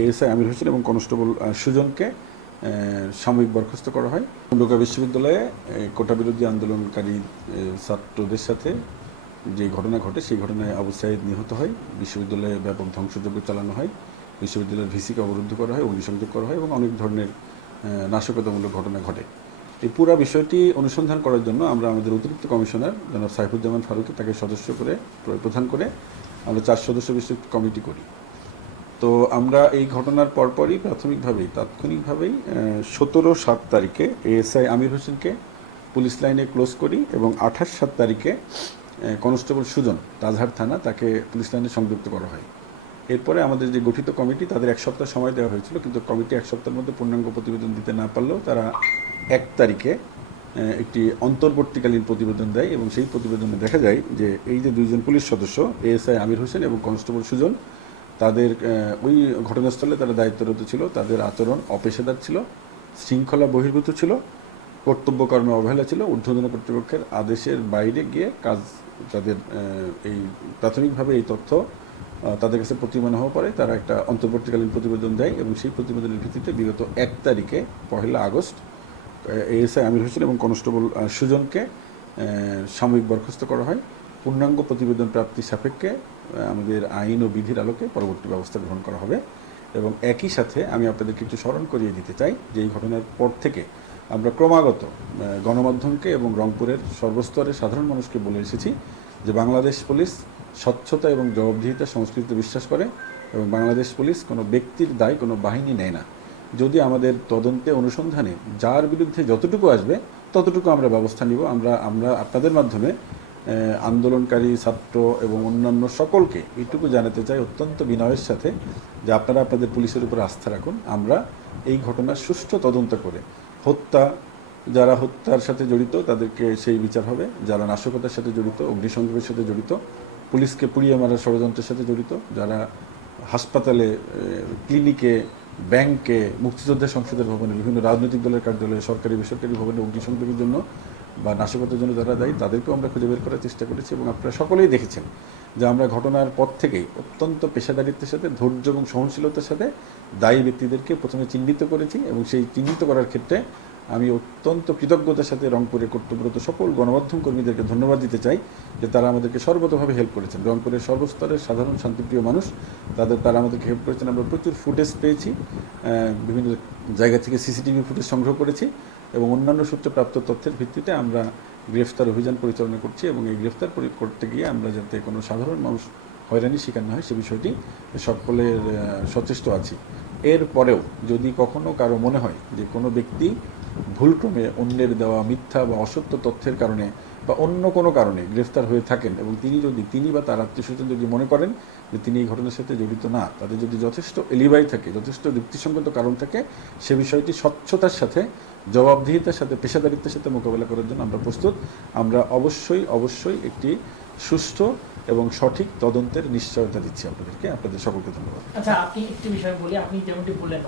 ASI Amir Hossain এবং constable সুজনকে সাময়িক বরখাস্ত করা হয়। ঢাকা বিশ্ববিদ্যালয়ে কোটা বিরোধী আন্দোলনকারী ছাত্রদের সাথে যে ঘটনা ঘটে সেই ঘটনায় আবু সাঈদ নিহত হয়, বিশ্ববিদ্যালয়ে ব্যাপক ধ্বংসযজ্ঞ চালানো হয়, বিশ্ববিদ্যালয়ের ভিসিকে অবরুদ্ধ করা হয়, অগ্নিসংযোগ করা হয় এবং অনেক ধরনের নাশকতামূলক ঘটনা ঘটে। এই পুরো বিষয়টি অনুসন্ধান করার জন্য আমরা আমাদের অতিরিক্ত কমিশনার জনাব সাইফুজ্জামান ফারুকী তাকে সদস্য করে প্রধান করে আমরা 4 সদস্য বিশিষ্ট কমিটি করি। তো আমরা এই ঘটনার পরপরই তাৎক্ষণিকভাবেই 17/7 তারিখে এএসআই আমির হোসেনকে পুলিশ লাইনে ক্লোজ করি এবং 28/7 তারিখে কনস্টেবল সুজন তাজহাট থানা তাকে পুলিশ লাইনে সংযুক্ত করা হয়। এরপরে আমাদের যে গঠিত কমিটি তাদের 1 সপ্তাহ সময় দেওয়া হয়েছিল, কিন্তু কমিটি 1 সপ্তাহের মধ্যে পূর্ণাঙ্গ প্রতিবেদন দিতে না পারলেও তারা 1 তারিখে একটি অন্তর্বর্তীকালীন প্রতিবেদন দেয় এবং সেই প্রতিবেদনে দেখা যায় যে এই যে 2 জন পুলিশ সদস্য এএসআই আমির হোসেন এবং কনস্টেবল সুজন তাদের ওই ঘটনাস্থলে তারা দায়িত্বরত ছিল, তাদের আচরণ অপেশাদার ছিল, শৃঙ্খলা বহির্ভূত ছিল, কর্তব্য কর্মে অবহেলা ছিল, ঊর্ধ্বতন কর্তৃপক্ষের আদেশের বাইরে গিয়ে কাজ তাদের এই প্রাথমিকভাবে এই তথ্য তাদের কাছে প্রতিমান হওয়ার পরে তারা একটা অন্তর্বর্তীকালীন প্রতিবেদন দেয় এবং সেই প্রতিবেদনের ভিত্তিতে বিগত 1 তারিখে 1 আগস্ট এএসআই আমির হোসেন এবং কনস্টেবল সুজনকে সাময়িক বরখাস্ত করা হয়। পূর্ণাঙ্গ প্রতিবেদন প্রাপ্তি সাপেক্ষে আমাদের আইন ও বিধির আলোকে পরবর্তী ব্যবস্থা গ্রহণ করা হবে। এবং একই সাথে আমি আপনাদেরকে একটু স্মরণ করিয়ে দিতে চাই যে এই ঘটনার পর থেকে আমরা ক্রমাগত গণমাধ্যমকে এবং রংপুরের সর্বস্তরের সাধারণ মানুষকে বলে এসেছি যে বাংলাদেশ পুলিশ স্বচ্ছতা এবং জবাবদিহিতা সংস্কৃতিতে বিশ্বাস করে এবং বাংলাদেশ পুলিশ কোনো ব্যক্তির দায় কোনো বাহিনী নেয় না। যদি আমাদের তদন্তে অনুসন্ধানে যার বিরুদ্ধে যতটুকু আসবে ততটুকু আমরা ব্যবস্থা নিব। আমরা আপনাদের মাধ্যমে আন্দোলনকারী ছাত্র এবং অন্যান্য সকলকে এইটুকু জানাতে চাই অত্যন্ত বিনয়ের সাথে যে আপনারা আপনাদের পুলিশের উপর আস্থা রাখুন। আমরা এই ঘটনার সুষ্ঠু তদন্ত করে যারা হত্যার সাথে জড়িত তাদেরকে সেই বিচার হবে, যারা নাশকতার সাথে জড়িত, অগ্নিসংযোগের সাথে জড়িত, পুলিশকে পুড়িয়ে মারার ষড়যন্ত্রের সাথে জড়িত, যারা হাসপাতালে, ক্লিনিকে, ব্যাংকে, মুক্তিযোদ্ধা সংসদের ভবনে, বিভিন্ন রাজনৈতিক দলের কার্যালয়ে, সরকারি বেসরকারি ভবনে অগ্নিসংযোগের জন্য বা নাশকতার জন্য যারা দায়ী তাদেরকেও আমরা খুঁজে বের করার চেষ্টা করেছি। এবং আপনারা সকলেই দেখেছেন যে আমরা ঘটনার পর থেকেই অত্যন্ত পেশাদারিত্বের সাথে, ধৈর্য এবং সহনশীলতার সাথে দায়ী ব্যক্তিদেরকে প্রথমে চিহ্নিত করেছি এবং সেই চিহ্নিত করার ক্ষেত্রে আমি অত্যন্ত কৃতজ্ঞতার সাথে রংপুরে কর্তব্যরত সকল গণমাধ্যম কর্মীদেরকে ধন্যবাদ দিতে চাই যে তারা আমাদেরকে সর্বতোভাবে হেল্প করেছেন। রংপুরের সর্বস্তরের সাধারণ শান্তিপ্রিয় মানুষ তারা আমাদেরকে হেল্প করেছেন। আমরা প্রচুর ফুটেজ পেয়েছি, বিভিন্ন জায়গা থেকে সিসিটিভি ফুটেজ সংগ্রহ করেছি এবং অন্যান্য সূত্রে প্রাপ্ত তথ্যের ভিত্তিতে আমরা গ্রেফতার অভিযান পরিচালনা করছি এবং এই গ্রেফতার করতে গিয়ে আমরা যাতে কোনো সাধারণ মানুষ হয়রানির শিকার না হয় সে বিষয়টি সকলের সচেষ্ট আছি। এরপরেও যদি কখনো কারো মনে হয় যে কোনো ব্যক্তি ভুলক্রমে অন্যের দেওয়া মিথ্যা বা অসত্য তথ্যের কারণে বা অন্য কোনো কারণে গ্রেফতার হয়ে থাকেন এবং তিনি বা তার আত্মীয়স্বজন যদি মনে করেন যে তিনি এই ঘটনার সাথে জড়িত না, তাদের যদি যথেষ্ট এলিবাই থাকে, যথেষ্ট যুক্তিসঙ্গত কারণ থাকে, সে বিষয়টি স্বচ্ছতার সাথে, জবাবদিহিতার সাথে, পেশাদারিত্বের সাথে মোকাবেলা করার জন্য আমরা প্রস্তুত। আমরা অবশ্যই একটি সুষ্ঠু এবং সঠিক তদন্তের নিশ্চয়তা দিচ্ছি আপনাদের সকলকে ধন্যবাদ। আচ্ছা, আপনি একটি বিষয় বলি, আপনি যেমনটি বললেন